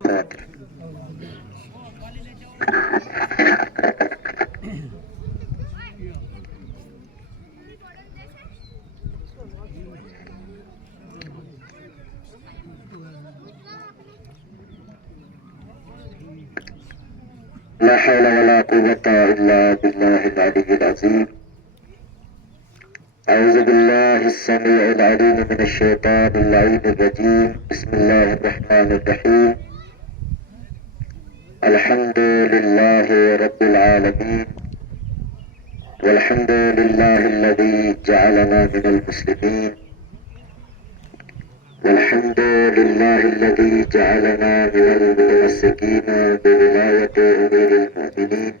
لا حول ولا قوة إلا بالله العلي العظيم. أعوذ بالله السميع العليم من الشيطان اللعين الرجيم. بسم الله الرحمن الرحيم. الحمد لله رب العالمين، والحمد لله الذي جعلنا من المسلمين، والحمد لله الذي جعلنا من المتمسكين بولاية أمير المؤمنين،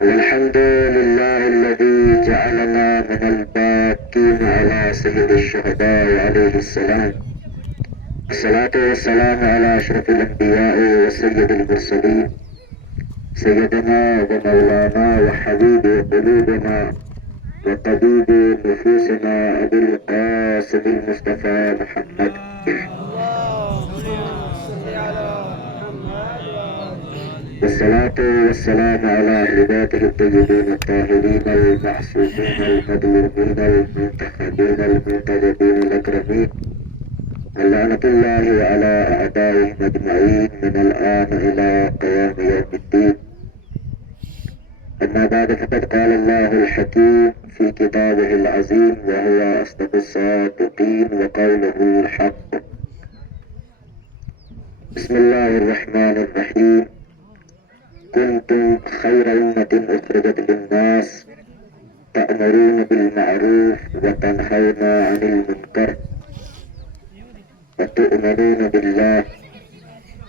والحمد لله الذي جعلنا من الباقين على سيد الشهداء عليه السلام. الصلاة والسلام على أشرف الأنبياء وسيد المرسلين، سيدنا ومولانا وحبيب قلوبنا وطبيب نفوسنا أبي القاسم المصطفى محمد. والصلاة والسلام على أهل بيته الطيبين الطاهرين المعصومين المظلومين المنتخبين المنتجبين الأكرمين، ولعنة الله على أعدائهم أجمعين من الآن إلى قيام يوم الدين. أما بعد، فقد قال الله الحكيم في كتابه العظيم وهو أصدق الصادقين وقوله الحق. بسم الله الرحمن الرحيم. كنتم خير أمة أخرجت للناس تأمرون بالمعروف وتنهون عن المنكر وتؤمنون بالله،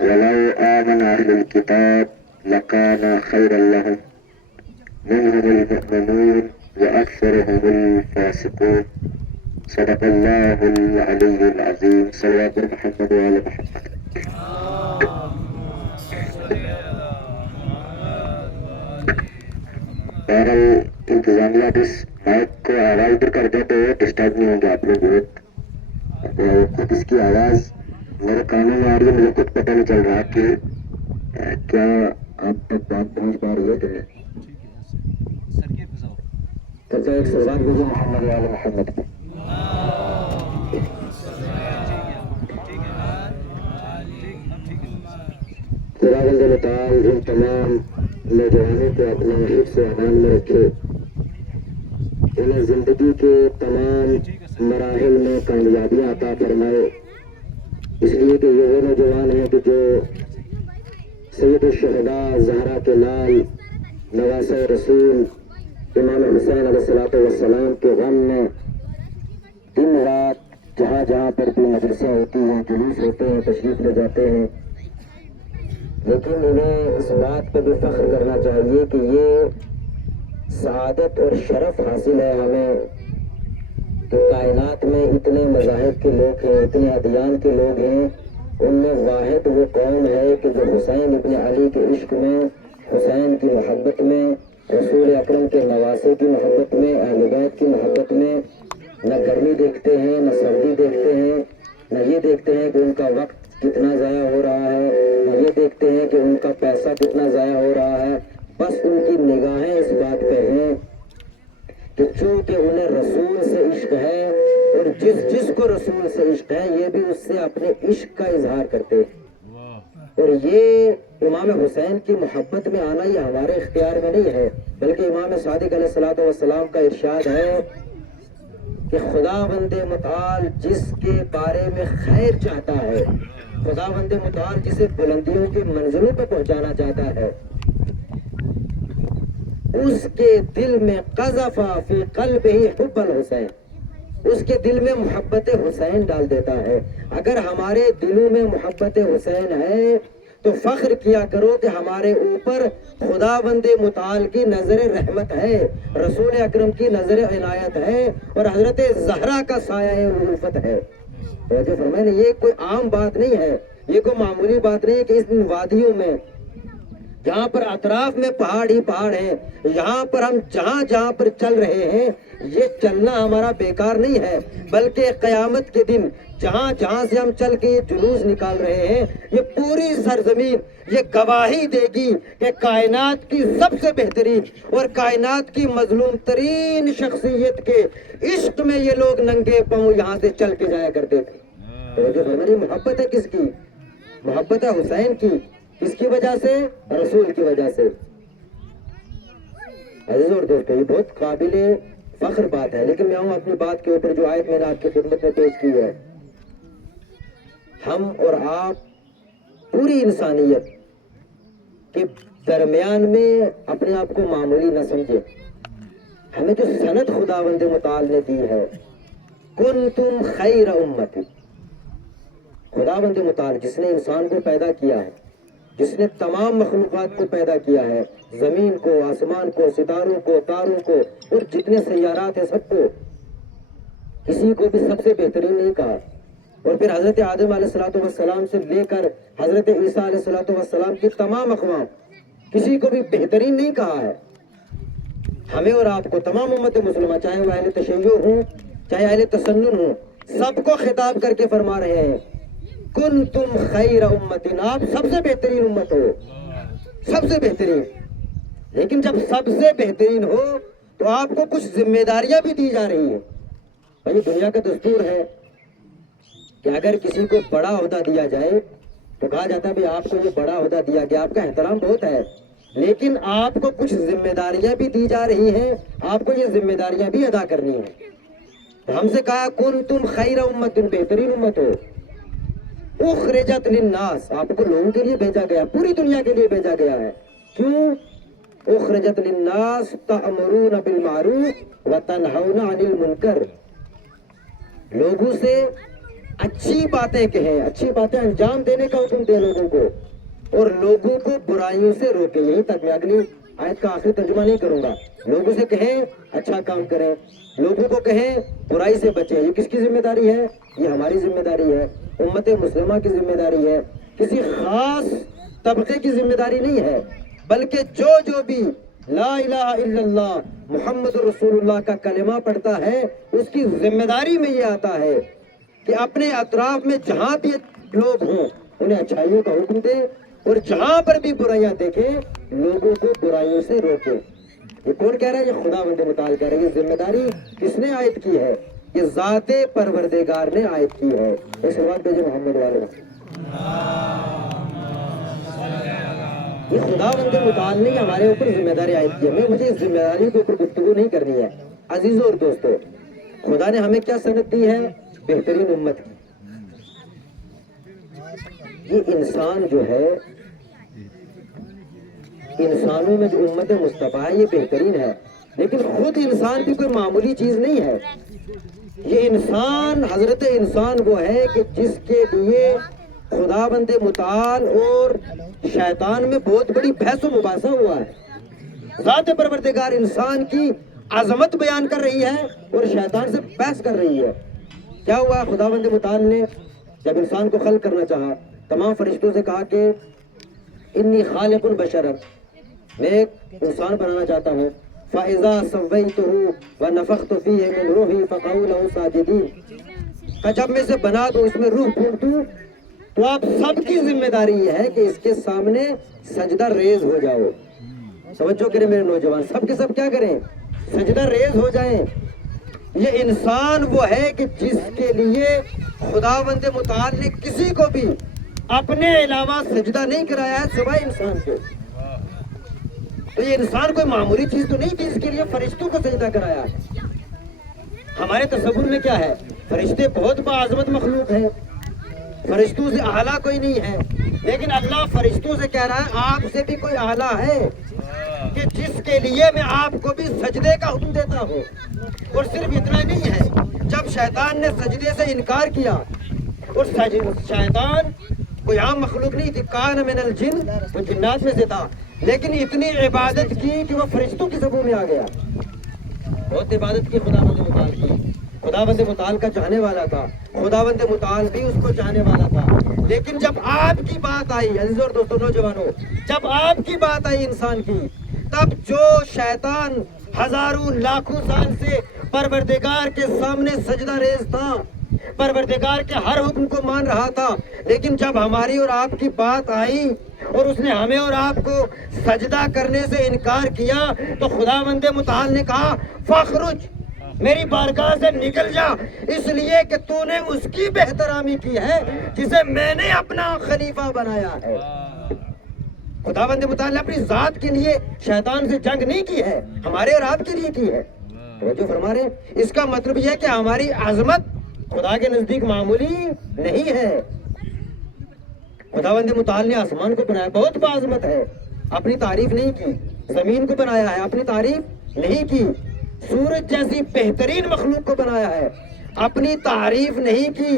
ولو آمن أهل الكتاب لكان خيرا لهم، منهم المؤمنون وأكثرهم الفاسقون. صدق الله العلي العظيم. صلوات محمد وآل محمد. بہرحال انتظامیہ اس مائک کو آواز ادھر کر دے تو ڈسٹرب نہیں ہوں گے آپ لوگ. خود اس کی آواز میرے کانوں میں آ رہی ہے، مجھے خود پتہ نہیں چل رہا کہ کیا آپ تک بات پہنچ پا رہی ہے کہ نہیں. تو ایک سلوات بھیجو محمد وآل محمد کو. خداوند متعال ان تمام نوجوانوں کو اپنے حفظ و امان میں رکھے، انہیں زندگی کے تمام مراحل میں کامیابیاں عطا فرمائے، اس لیے کہ یہ وہ نوجوان ہیں کہ جو سید الشہداء زہرا کے لال نواسہ رسول امام حسین علیہ السلام کے غم میں دن رات جہاں جہاں پر بھی مدرسیں ہوتی ہیں، جلوس ہوتے ہیں، تشریف لے جاتے ہیں، لیکن انہیں اس بات پہ بھی فخر کرنا چاہیے کہ یہ سعادت اور شرف حاصل ہے ہمیں کہ کائنات میں اتنے مذاہب کے لوگ ہیں، اتنے ادیان کے لوگ ہیں، ان میں واحد وہ قوم ہے کہ جو حسین ابن علی کے عشق میں، حسین کی محبت میں، رسول اکرم کے نواسے کی محبت میں، اہل بیت کی محبت میں نہ گرمی دیکھتے ہیں، نہ سردی دیکھتے ہیں، نہ یہ دیکھتے ہیں کہ ان کا وقت کتنا ضائع ہو رہا ہے، نہ یہ دیکھتے ہیں کہ ان کا پیسہ کتنا ضائع ہو رہا ہے. بس ان کی نگاہیں اس بات پہ ہیں کہ چونکہ انہیں رسول سے عشق ہے اور جس کو رسول سے عشق ہے یہ بھی اس سے اپنے عشق کا اظہار کرتے ہیں. اور یہ امام حسین کی محبت میں آنا یہ ہمارے اختیار میں نہیں ہے، بلکہ امام صادق علیہ السلام کا ارشاد ہے کہ خداوند متعال جس کے بارے میں خیر چاہتا ہے، خداوند متعال جسے بلندیوں کی منزلوں پہ پہنچانا چاہتا ہے، اس کے دل میں قذف فی قلبہ حب الحسین، اس کے دل میں محبت حسین ڈال دیتا ہے. اگر ہمارے دلوں میں محبت حسین ہے تو فخر کیا کرو کہ ہمارے اوپر خداوند متعال کی نظر رحمت ہے، رسول اکرم کی نظر عنایت ہے اور حضرت زہرا کا سایہ الفت ہے. جو فرمائے یہ کوئی عام بات نہیں ہے، یہ کوئی معمولی بات نہیں ہے کہ اس وادیوں میں جہاں پر اطراف میں پہاڑ ہی پہاڑ ہیں، یہاں پر ہم جہاں جہاں پر چل رہے ہیں، یہ چلنا ہمارا بیکار نہیں ہے، بلکہ قیامت کے دن جہاں جہاں سے ہم چل کے یہ جلوس نکال رہے ہیں، یہ پوری سرزمین یہ گواہی دے گی کہ کائنات کی سب سے بہترین اور کائنات کی مظلوم ترین شخصیت کے عشق میں یہ لوگ ننگے پاؤں یہاں سے چل کے جایا کرتے تھے۔ تو جو ہماری محبت ہے کس کی؟ محبت ہے حسین کی۔ کس کی وجہ سے؟ رسول کی وجہ سے۔ عزیز اور دوستو، یہ بہت قابل فخر بات ہے، لیکن میں اپنی بات کے اوپر جو آیت میں نے آپ کی خدمت میں پیش کی ہے، ہم اور آپ پوری انسانیت کے درمیان میں اپنے آپ کو معمولی نہ سمجھے۔ ہمیں جو سند خداوند متعال نے دی ہے، کنتم خیر امت، خداوند متعال جس نے انسان کو پیدا کیا ہے، جس نے تمام مخلوقات کو پیدا کیا ہے، زمین کو، آسمان کو، ستاروں کو، تاروں کو اور جتنے سیارات ہیں سب کو، کسی کو بھی سب سے بہترین نہیں کہا۔ اور پھر حضرت آدم علیہ السلام سے لے کر حضرت عیسیٰ علیہ السلام کی تمام اقوام، کسی کو بھی بہترین نہیں کہا ہے۔ ہمیں اور آپ کو، تمام امت مسلمہ، چاہے وہ اہل تشیع ہوں چاہے اہل تسنن ہوں، سب کو خطاب کر کے فرما رہے ہیں کنتم خیر امت، آپ سب سے بہترین امت ہو، سب سے بہترین۔ لیکن جب سب سے بہترین ہو تو آپ کو کچھ ذمہ داریاں بھی دی جا رہی ہیں۔ بھائی دنیا کا دستور ہے کہ اگر کسی کو بڑا عہدہ دیا جائے تو کہا جاتا ہے بھی آپ کو یہ بڑا عہدہ دیا گیا، آپ کا احترام بہت ہے، لیکن آپ کو کچھ ذمہ داریاں بھی دی جا رہی ہیں، آپ کو یہ ذمہ داریاں بھی ادا کرنی ہیں۔ تو ہم سے کہا کنتم خیر امت، بہترین امت ہو، اخرجت للناس، آپ کو لوگوں کے لیے بھیجا گیا، پوری دنیا کے لیے بھیجا گیا ہے۔ کیوں؟ اخرجت للناس تأمرون بالمعروف وتنہون عن المنکر، لوگوں سے اچھی باتیں کہیں، اچھی باتیں انجام دینے کا حکم دے لوگوں کو، اور لوگوں کو برائیوں سے روکے۔ یہیں تک، میں اگلی آیت کا آخری ترجمہ نہیں کروں گا۔ لوگوں سے کہیں اچھا کام کریں، لوگوں کو کہیں برائی سے بچیں۔ یہ کس کی ذمہ داری ہے؟ یہ ہماری ذمہ داری ہے، امت مسلمہ کی ذمہ داری ہے، کسی خاص طبقے کی ذمہ داری نہیں ہے، بلکہ جو بھی لا الہ الا اللہ محمد رسول اللہ کا کلمہ پڑھتا ہے، اس کی ذمہ داری میں یہ آتا ہے کہ اپنے اطراف میں جہاں بھی لوگ ہوں انہیں اچھائیوں کا حکم دے، اور جہاں پر بھی برائیاں دیکھیں لوگوں کو برائیوں سے روکے۔ یہ کون کہہ رہا ہے؟ یہ خداوند متعال کہہ رہا ہے۔ یہ ذمہ داری کس نے عائد کی ہے؟ یہ ذات پروردگار نے عائد کی ہے۔ اس بات پہ جو محمد والے یہ خداوند متعال نے ہمارے اوپر ذمہ داری عائد کی ہے۔ مجھے اس ذمہ داری کے اوپر گفتگو نہیں کرنی ہے۔ عزیزوں اور دوستو، خدا نے ہمیں کیا سند دی ہے؟ بہترین امت کی۔ یہ انسان جو ہے، انسانوں میں جو امت مصطفیٰ ہے یہ بہترین ہے، لیکن خود انسان بھی کوئی معمولی چیز نہیں ہے۔ یہ انسان، حضرت انسان وہ ہے کہ جس کے لیے خداوند متعال اور شیطان میں بہت بڑی بحث و مباحثہ ہوا ہے۔ ذات پروردگار انسان کی عظمت بیان کر رہی ہے اور شیطان سے بحث کر رہی ہے۔ کیا ہوا؟ خداوند متعال نے جب انسان کو خلق کرنا چاہا، تمام فرشتوں سے کہا کہ انی خالق بشرا، میں ایک انسان بنانا چاہتا ہوں، فَإِذَا سَوَّيْتُهُ وَنَفَخْتُ فِيهِ مِنْ رُوحِي فَقَعُوا لَهُ سَاجِدِينَ، کہ جب میں اسے بنا دوں، اس میں روح پھونک دوں، تو آپ سب کی ذمہ داری یہ ہے کہ اس کے سامنے سجدہ ریز ہو جاؤ۔ توجہ کریں میرے نوجوان، سب کے سب کیا کریں؟ سجدہ ریز ہو جائیں۔ یہ انسان وہ ہے کہ جس کے لیے خداوند متعال نے کسی کو بھی اپنے علاوہ سجدہ نہیں کرایا ہے سوائے انسان کو۔ تو یہ انسان کوئی معمولی چیز تو نہیں تھی، اس کے لیے فرشتوں کو سجدہ کرایا ہے۔ ہمارے تصور میں کیا ہے؟ فرشتے بہت باعظمت مخلوق ہیں، فرشتوں سے اعلیٰ کوئی نہیں ہے، لیکن اللہ فرشتوں سے کہہ رہا ہے آپ سے بھی کوئی اعلیٰ ہے کہ جس کے لیے میں آپ کو بھی سجدے کا حکم دیتا ہوں۔ اور صرف اتنا نہیں ہے، جب شیطان نے سجدے سے انکار کیا، اور شیطان کوئی عام مخلوق نہیں تھی، کان من الجن، وہ جنات میں سے تھا، لیکن اتنی عبادت کی کہ وہ فرشتوں کی صفوں میں آ گیا۔ بہت عبادت کی خدا متعال کی، خداوند متعال کا چاہنے والا تھا، خداوند متعال بھی اس کو چاہنے والا تھا، لیکن جب آپ کی بات آئی عزیز اور دوستوں نوجوانوں، جب آپ کی بات آئی انسان کی، تب جو شیطان ہزاروں لاکھوں سال سے پروردگار کے سامنے سجدہ ریز تھا، پروردگار کے ہر حکم کو مان رہا تھا، لیکن جب ہماری اور آپ کی بات آئی اور اس نے ہمیں اور آپ کو سجدہ کرنے سے انکار کیا، تو خداوند متعال نے کہا فخرج، میری بارگاہ سے نکل جا، اس لیے کہ تو نے اس کی بہترامی کی ہے جسے میں نے اپنا خلیفہ بنایا ہے۔ خداوند متعال نے اپنی ذات کے لیے شیطان سے جنگ نہیں کی ہے، ہمارے اور آپ کے لیے کی ہے۔ توجہ فرما رہے ہیں؟ اس کا مطلب یہ ہے کہ ہماری عظمت خدا کے نزدیک معمولی نہیں ہے۔ خداوند متعال نے آسمان کو بنایا، بہت باعظمت ہے، اپنی تعریف نہیں کی۔ زمین کو بنایا ہے، اپنی تعریف نہیں کی۔ سورج جیسی بہترین مخلوق کو بنایا ہے، اپنی تعریف نہیں کی۔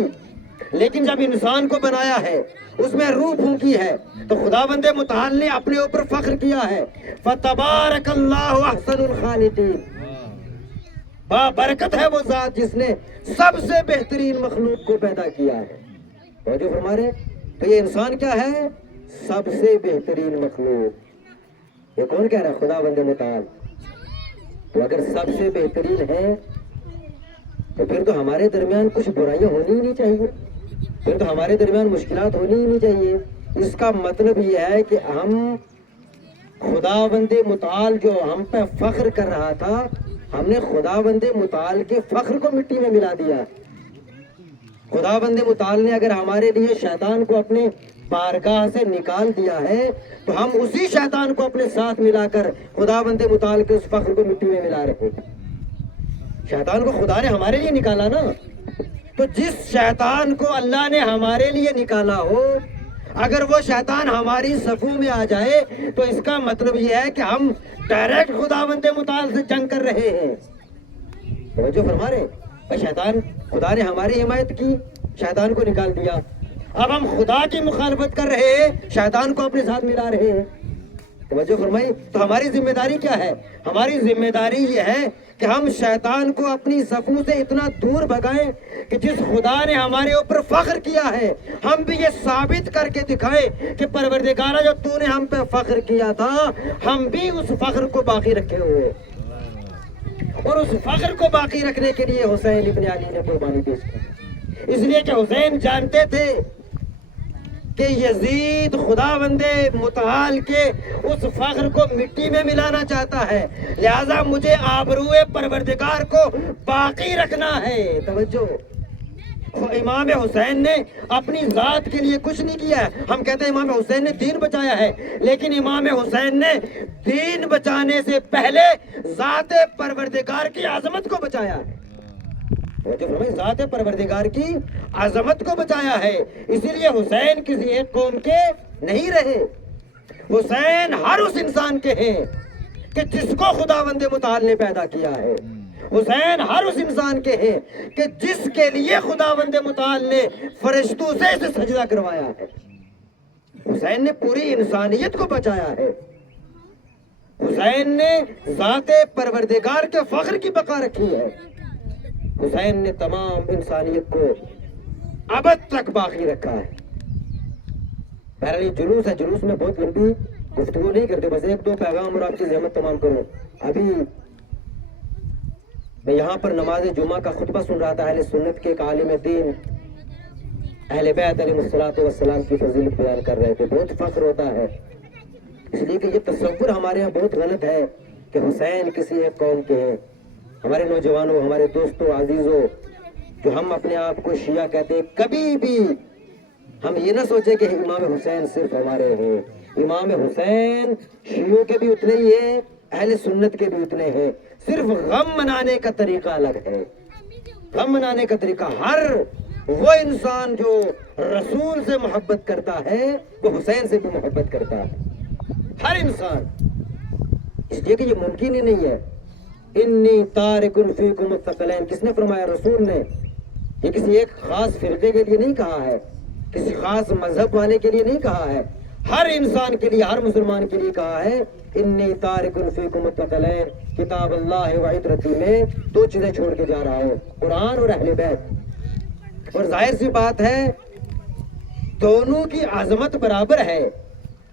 لیکن جب انسان کو بنایا ہے، اس میں روح پھونکی ہے، تو خداوند متعال نے اپنے اوپر فخر کیا ہے، فَتَبَارَكَ اللَّهُ أَحْسَنُ الْخَالِقِينَ، با برکت ہے وہ ذات جس نے سب سے بہترین مخلوق کو پیدا کیا ہے۔ توجہ فرما رہے ہیں؟ تو یہ انسان کیا ہے؟ سب سے بہترین مخلوق۔ یہ کون کہہ رہا ہے؟ خداوند متعال۔ تو اگر سب سے بہترین ہے تو پھر تو ہمارے درمیان کچھ برائیاں ہونی ہی نہیں چاہیے، پھر تو ہمارے درمیان مشکلات ہونی ہی نہیں چاہیے۔ اس کا مطلب یہ ہے کہ ہم خداوند متعال جو ہم پہ فخر کر رہا تھا، ہم نے خداوند متعال کے فخر کو مٹی میں ملا دیا۔ خداوند متعال نے اگر ہمارے لیے شیطان کو اپنے بارگاہ سے نکال دیا ہے، تو ہم اسی شیطان کو اپنے ساتھ ملا کر خداوند متعال کے اس فخر کو مٹی میں ملا رہے ہیں۔ شیطان کو خدا نے ہمارے لیے نکالا نا، تو جس شیطان کو اللہ نے ہمارے لیے نکالا ہو، اگر وہ شیطان ہماری صفوں میں آ جائے تو اس کا مطلب یہ ہے کہ ہم ڈائریکٹ خداوند متعال سے جنگ کر رہے ہیں۔ توجہ فرما رہے ہیں؟ شیطان، خدا نے ہماری حمایت کی، شیطان کو نکال دیا، اب ہم خدا کی مخالفت کر رہے ہیں، شیطان کو اپنے ساتھ ملا رہے ہیں۔ توجہ فرمائی؟ تو ہماری ذمہ داری کیا ہے؟ ہماری ذمہ داری یہ ہے کہ ہم شیطان کو اپنی صفوں سے اتنا دور بھگائیں کہ جس خدا نے ہمارے اوپر فخر کیا ہے، ہم بھی یہ ثابت کر کے دکھائیں کہ پروردگارہ جو تو نے ہم پہ فخر کیا تھا، ہم بھی اس فخر کو باقی رکھے ہوئے۔ اور اس فخر کو باقی رکھنے کے لیے حسین ابن علی نے قربانی پیش کی، اس لیے کہ حسین جانتے تھے کہ یزید خداوند متعال کے اس فخر کو مٹی میں ملانا چاہتا ہے، لہذا مجھے آبروئے پروردگار کو باقی رکھنا ہے۔ توجہ، امام حسین نے اپنی ذات کے لیے کچھ نہیں کیا ہے۔ ہم کہتے ہیں امام حسین نے دین بچایا ہے، لیکن امام حسین نے دین بچانے سے پہلے ذات پروردگار کی عظمت کو بچایا ہے۔ ذات پروردگار کی عظمت کو بچایا ہے، اسی لیے حسین کسی ایک قوم کے نہیں رہے، حسین ہر اس انسان کے ہیں کہ جس کو خداوند متعال نے پیدا کیا ہے، حسین ہر اس انسان کے ہیں کہ جس کے لیے خداوند متعال نے فرشتوں سے اسے سجدہ کروایا ہے۔ حسین نے پوری انسانیت کو بچایا ہے، حسین نے ذات پروردگار کے فخر کی بقا رکھی ہے، حسین نے تمام انسانیت کو ابد تک باقی رکھا ہے۔ بہرحال یہ جلوس ہے، جلوس میں بہت لمبی گفتگو نہیں کرتے، بس ایک دو پیغام اور آپ کی زحمت تمام کروں۔ ابھی میں یہاں پر نماز جمعہ کا خطبہ سن رہا تھا، اہل سنت کے ایک عالم دین اہل بیت علیہ الصلوۃ والسلام کی فضیلت بیان کر رہے تھے۔ بہت فخر ہوتا ہے، اس لیے کہ یہ تصور ہمارے یہاں بہت غلط ہے کہ حسین کسی ایک قوم کے ہیں۔ ہمارے نوجوانوں، ہمارے دوستوں، عزیزوں، جو ہم اپنے آپ کو شیعہ کہتے ہیں، کبھی بھی ہم یہ نہ سوچیں کہ امام حسین صرف ہمارے ہیں۔ امام حسین شیعوں کے بھی اتنے ہی ہیں، اہل سنت کے بھی اتنے ہیں، صرف غم منانے کا طریقہ الگ ہے۔ غم منانے کا طریقہ، ہر وہ انسان جو رسول سے محبت کرتا ہے وہ حسین سے بھی محبت کرتا ہے، ہر انسان، اس لیے کہ یہ ممکن ہی نہیں ہے۔ انی تارک فیکم الثقلین، کس نے فرمایا؟ رسول نے۔ یہ کسی ایک خاص فرقے کے لیے نہیں کہا ہے، کسی خاص مذہب والے کے لیے نہیں کہا ہے، ہر انسان کے لیے، ہر مسلمان کے لیے کہا ہے انی تارک فیکم الثقلین، کتاب اللہ و عترتی میں دو چیزیں چھوڑ کے جا رہا ہوں، قرآن اور اہل بیت۔ اور ظاہر سی بات ہے دونوں کی عظمت برابر ہے،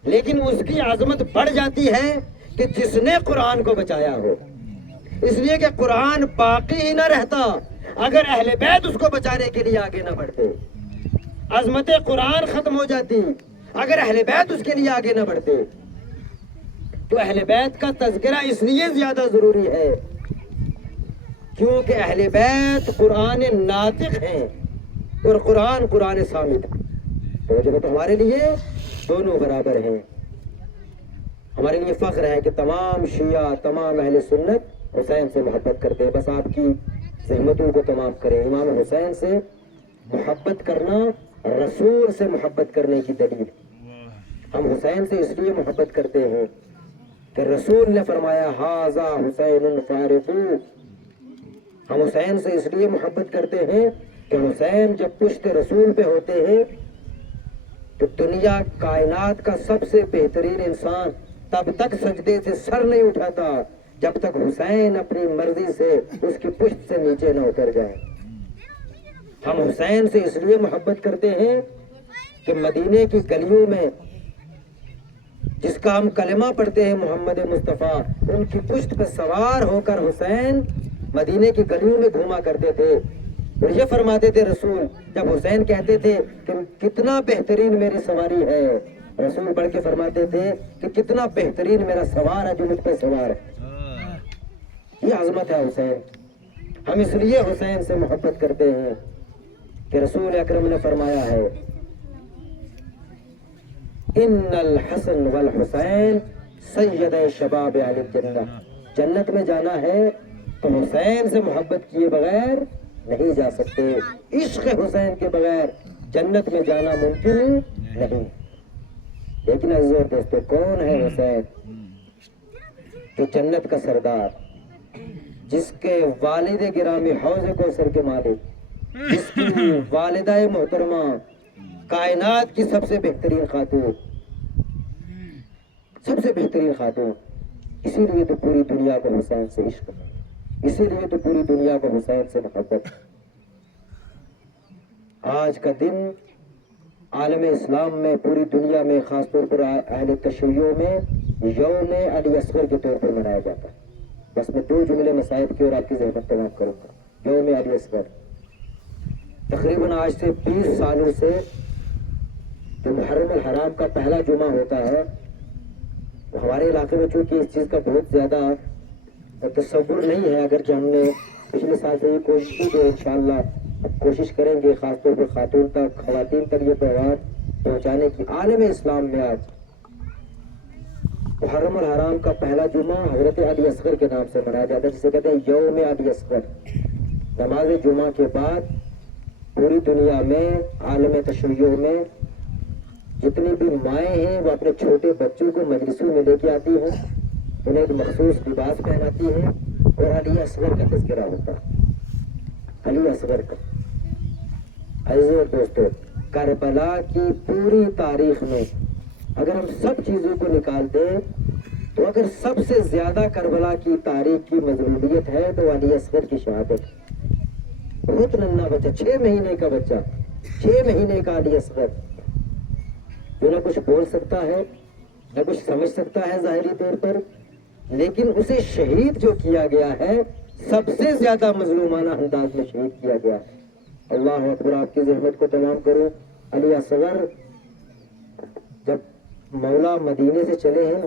لیکن اس کی عظمت بڑھ جاتی ہے کہ جس نے قرآن کو بچایا ہو، اس لیے کہ قرآن باقی ہی نہ رہتا اگر اہل بیت اس کو بچانے کے لیے آگے نہ بڑھتے، عظمت قرآن ختم ہو جاتی اگر اہل بیت اس کے لیے آگے نہ بڑھتے۔ تو اہل بیت کا تذکرہ اس لیے زیادہ ضروری ہے کیونکہ اہل بیت قرآن ناطق ہیں اور قرآن قرآن صامت ہے۔ تو جو ہمارے لیے دونوں برابر ہیں۔ ہمارے لیے فخر ہے کہ تمام شیعہ، تمام اہل سنت حسین سے محبت کرتے ہیں۔ بس آپ کی زحمتوں کو تمام کریں۔ امام حسین سے محبت کرنا رسول سے محبت کرنے کی دلیل۔ ہم حسین سے اس لیے محبت کرتے ہیں کہ رسول نے فرمایا ھذا حسین فارقو۔ ہم حسین سے اس لیے محبت کرتے ہیں کہ حسین جب پشت رسول پہ ہوتے ہیں تو دنیا کائنات کا سب سے بہترین انسان تب تک سجدے سے سر نہیں اٹھاتا جب تک حسین اپنی مرضی سے اس کی پشت سے نیچے نہ اتر جائے۔ ہم حسین سے اس لیے محبت کرتے ہیں کہ مدینے کی گلیوں میں جس کا ہم کلمہ پڑھتے ہیں محمد مصطفیٰ، ان کی پشت پہ سوار ہو کر حسین مدینے کی گلیوں میں گھوما کرتے تھے اور یہ فرماتے تھے رسول، جب حسین کہتے تھے کہ کتنا بہترین میری سواری ہے، رسول پڑھ کے فرماتے تھے کہ کتنا بہترین میرا سوار ہے جو مجھ پہ سوار ہے۔ یہ عظمت ہے حسین۔ ہم اس لیے حسین سے محبت کرتے ہیں کہ رسول اکرم نے فرمایا ہے ان الحسن والحسین سید شباب اہل الجنہ۔ جنت میں جانا ہے تو حسین سے محبت کیے بغیر نہیں جا سکتے، عشق حسین کے بغیر جنت میں جانا ممکن نہیں۔ لیکن عزیزو اور دوستو، کون ہے حسین؟ جو جنت کا سردار، جس کے والد گرامی حوض کوثر کے مالک، جس کی والدہ محترمہ کائنات کی سب سے بہترین خاتون، سب سے بہترین خاتون۔ اسی لیے تو پوری دنیا کو حسین سے عشق ہے، اسی لیے تو پوری دنیا کو حسین سے محبت۔ آج کا دن عالم اسلام میں، پوری دنیا میں، خاص طور پر اہل تشیعوں میں یوم علی اصغر کے طور پر منایا جاتا ہے۔ بس میں دو جملے مسائل کی اور آپ کی زحمت تمام کروں گا۔ یوم علی اصغر تقریباً آج سے 20 سالوں سے جو محرم الحرام کا پہلا جمعہ ہوتا ہے، ہمارے علاقے میں چونکہ اس چیز کا بہت زیادہ تصور نہیں ہے، اگرچہ ہم نے پچھلے سال سے یہ کوشش کی تو انشاءاللہ اب کوشش کریں گے خاص طور پر خواتین تک یہ پیغام پہنچانے کی۔ عالم اسلام میں آج محرم الحرام کا پہلا جمعہ حضرت علی اصغر کے نام سے منایا جاتا ہے، جسے کہتے ہیں یوم علی اصغر۔ نماز جمعہ کے بعد پوری دنیا میں، عالم تشیعوں میں جتنی بھی مائیں ہیں وہ اپنے چھوٹے بچوں کو مجلسوں میں لے کے آتی ہیں، انہیں ایک مخصوص لباس پہناتی ہیں اور علی اصغر کا تذکرہ ہوتا ہے، علی اصغر کا۔ عزیزو اور دوستو، کربلا کی پوری تاریخ میں اگر ہم سب چیزوں کو نکال دیں تو اگر سب سے زیادہ کربلا کی تاریخ کی مظلومیت ہے تو علی اصغر کی شہادت۔ بہت ننھا بچہ، 6 مہینے کا بچہ، 6 مہینے کا علی اصغر، جو نہ کچھ بول سکتا ہے نہ کچھ سمجھ سکتا ہے ظاہری طور پر، لیکن اسے شہید جو کیا گیا ہے سب سے زیادہ مظلومانہ انداز میں شہید کیا گیا ہے۔ اللہ اکبر، آپ کی زحمت کو تمام کروں۔ علی اصغر جب مولا مدینے سے چلے ہیں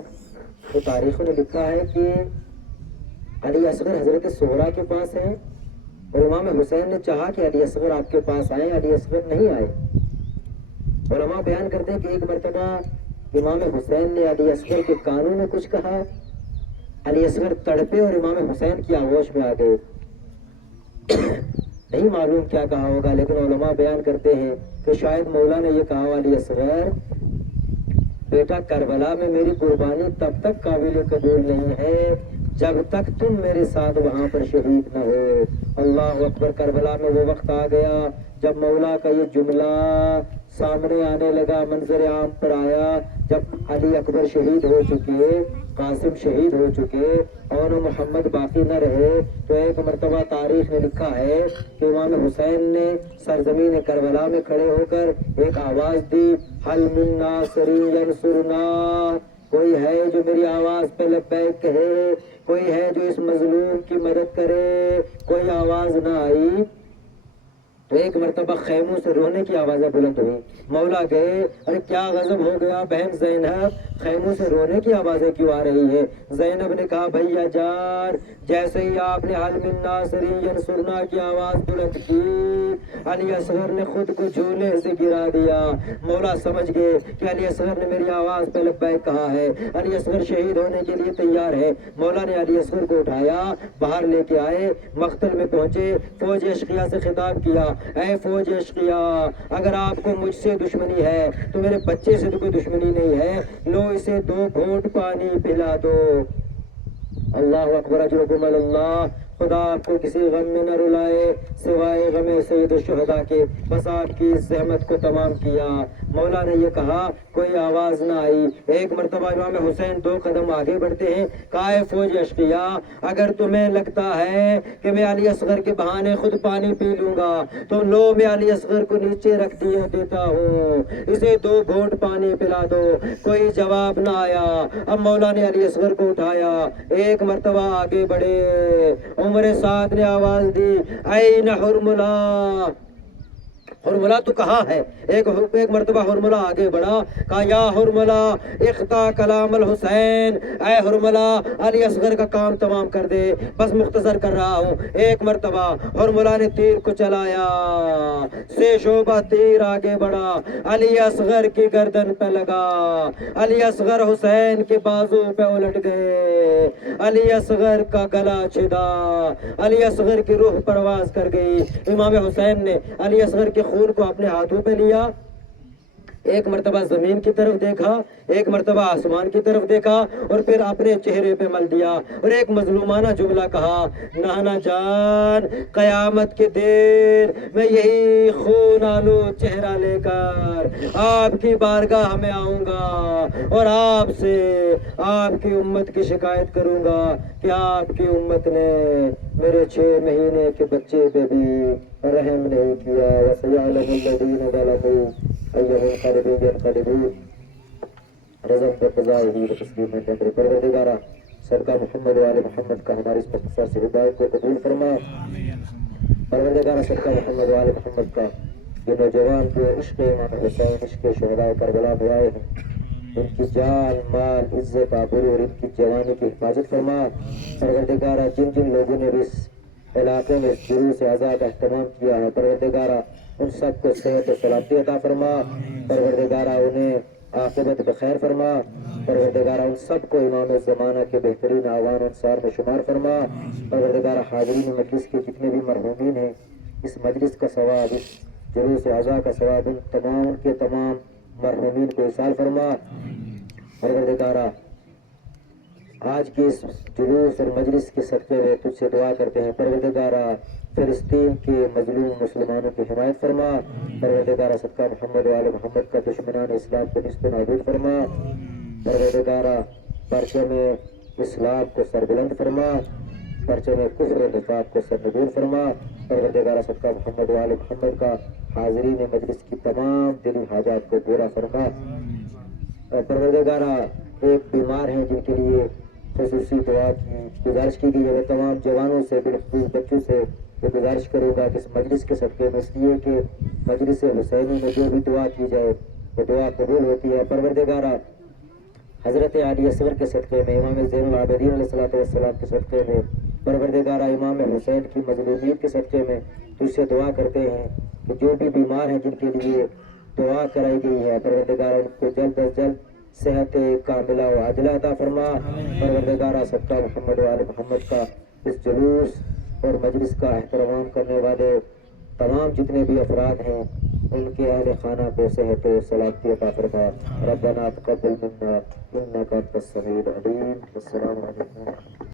تو تاریخوں نے لکھا ہے کہ علی اصغر حضرت سہرا کے پاس ہیں اور امام حسین نے چاہا کہ علی اصغر آپ کے پاس آئیں، علی اصغر نہیں آئے۔ علماء بیان کرتے ہیں کہ ایک مرتبہ امام حسین نے علی اصغر کے کانوں میں کچھ کہا، علی اصغر تڑپے اور امام حسین کی آغوش میں آ گئے۔ نہیں معلوم کیا کہا ہوگا، لیکن علماء بیان کرتے ہیں کہ شاید مولا نے یہ کہا، علی اصغر بیٹا کربلا میں میری قربانی تب تک قابل قبول نہیں ہے جب تک تم میرے ساتھ وہاں پر شہید نہ ہو۔ اللہ اکبر، کربلا میں وہ وقت آ گیا جب مولا کا یہ جملہ سامنے آنے لگا، منظر عام پر آیا جب علی اکبر شہید ہو چکے، قاسم شہید ہو چکے اور محمد باقی نہ رہے، تو ایک مرتبہ تاریخ نے لکھا ہے کہ امام حسین نے سرزمین کربلا میں کھڑے ہو کر ایک آواز دی، حل من ناصر ینصرنا، کوئی ہے جو میری آواز پہ لبیک کہے، کوئی ہے جو اس مظلوم کی مدد کرے، کوئی آواز نہ آئی۔ تو ایک مرتبہ خیموں سے رونے کی آوازیں بلند ہوئی، مولا گئے، ارے کیا غضب ہو گیا بہن زینب، خیموں سے رونے کی آوازیں کیوں آ رہی ہے؟ زینب نے کہا بھیا جان، جیسے ہی آپ نے حل من ناصر ینصرنا کی آواز بلند کی، علی اصغر نے خود کو جھولے سے گرا دیا۔ مولا سمجھ گئے کہ علی اصغر نے میری آواز پہ لبیک کہا ہے، علی اصغر شہید ہونے کے لیے تیار ہے۔ مولا نے علی اصغر کو اٹھایا، باہر لے کے آئے، مقتل میں پہنچے، فوج اشقیہ سے خطاب کیا، اے فوج اشقیہ، اگر آپ کو مجھ سے دشمنی ہے تو میرے بچے سے تو کوئی دشمنی نہیں ہے، لو اسے 2 گھونٹ پانی پلا دو۔ اللہ اکبر، اجرکم اللہ، خدا آپ کو کسی غم میں نہ رلائے سوائے غم سید الشہداء کے، بس آپ کی اس زحمت کو تمام کیا۔ مولا نے یہ کہا، کوئی آواز نہ آئی۔ ایک مرتبہ امام حسین 2 قدم آگے بڑھتے ہیں، کہا ہے فوج اشقیہ، اگر تمہیں لگتا ہے کہ میں علی اصغر کے بہانے خود پانی پی لوں گا تو لو میں علی اصغر کو نیچے رکھ دیتا ہوں، اسے 2 گھونٹ پانی پلا دو۔ کوئی جواب نہ آیا۔ اب مولا نے علی اصغر کو اٹھایا، ایک مرتبہ آگے بڑھے، عمر سعد نے آواز دی، این حرملہ، حرملہ تو کہاں ہے؟ ایک مرتبہ حرملہ آگے بڑھا، کہا یا حرملہ اخطا کلام الحسین، اے حرملہ علی اصغر کا کام تمام کر دے، بس مختصر کر رہا ہوں۔ ایک مرتبہ حرملہ نے تیر کو چلایا، 6 شعبہ تیر آگے بڑھا، علی اصغر کی گردن پہ لگا، علی اصغر حسین کے بازو پہ الٹ گئے، علی اصغر کا گلا چھدا، علی اصغر کی روح پرواز کر گئی۔ امام حسین نے علی اصغر کے خون کو اپنے ہاتھوں پہ لیا، ایک مرتبہ زمین کی طرف دیکھا، ایک مرتبہ آسمان کی طرف دیکھا اور پھر اپنے چہرے پہ مل دیا اور ایک مظلومانہ جملہ کہا، نانا جان قیامت کے دن میں یہی خون آلود چہرہ لے کر آپ کی بارگاہ میں آؤں گا اور آپ سے آپ کی امت کی شکایت کروں گا کہ آپ کی امت نے میرے 6 مہینے کے بچے پہ بھی رحم نہیں کیا۔ وَسَيَعْلَمُ الَّذِينَ ظَلَمُوا أَيُّ مُنقَلِبٍ يَنقَلِبُونَ۔ رضم بقضائه وتسلیم الامر۔ پروردگارہ صدقہ محمد و آل محمد کا ہماری اس مختصر سی ہدایت کو قبول فرما۔ پروردگارہ صدقہ محمد و آل محمد کا یہ نوجوان جو عشق امام حسین، عشق شہداء کربلا میں آئے ہیں، ان کی جان، مال، عزت، آبرو اور ان کی جوانی کی حفاظت فرما۔ پروردگارہ جن جن لوگوں نے بھی اس علاقے میں اس جلوس آزاد اہتمام کیا ہے، پروردگارہ ان سب کو صحت و سلامتی عطا فرما۔ پروردگارہ انہیں عاقبت بخیر فرما۔ پروردگارہ ان سب کو امام زمانہ کے بہترین اعوان انصار میں شمار فرما۔ پروردگارہ حاضرین مجلس کے جتنے بھی مرحومین ہیں، اس مجلس کا ثواب، اس جلوس عزا کا ثواب ان کے تمام مرحومین کو ایصال فرما۔ پروردگارہ آج کے اس جلوس اور مجلس کے صدقے میں تجھ سے دعا کرتے ہیں، پروردگارہ فلسطین کے مظلوم مسلمانوں کی حمایت فرما۔ پروردگارہ صدقہ محمد و آل محمد کا دشمنان اسلام کو نیست و نابود فرما۔ پروردگارہ پرچم اسلام کو سربلند فرما، پرچم کفر و نفاق کو سرنگون فرما۔ پروردگارہ صدقہ محمد و آل محمد کا حاضرین مجلس کی تمام دلی حاجات کو پورا فرما۔ پروردگارہ ایک بیمار ہیں جن کے لیے خصوصی دعا کی گزارش کی گئی ہے، وہ تمام جوانوں سے، بالخصوص بچوں سے یہ گزارش کروں گا کہ اس مجلس کے صدقے میں، اس لیے کہ مجلس حسینی میں جو بھی دعا کی جائے وہ دعا قبول ہوتی ہے۔ پروردگارہ حضرت علی اصغر کے صدقے میں، امام زین العابدین علیہ السلام کے صدقے میں، پروردگارہ امام حسین کی مظلومیت کے صدقے میں تجھ سے دعا کرتے ہیں کہ جو بھی بیمار ہیں جن کے لیے دعا کرائی گئی ہے، پروردگارہ ان کو جلد از جلد صحت کاملہ و عاجلہ عطا فرما۔ پروردگارہ صدقہ محمد و آل محمد کا اس جلوس اور مجلس کا احترام کرنے والے تمام جتنے بھی افراد ہیں ان کے اہل خانہ کو صحت و سلامتی عطا فرما۔ ربنا تقبل منا انک انت السمیع العلیم۔ السلام علیکم۔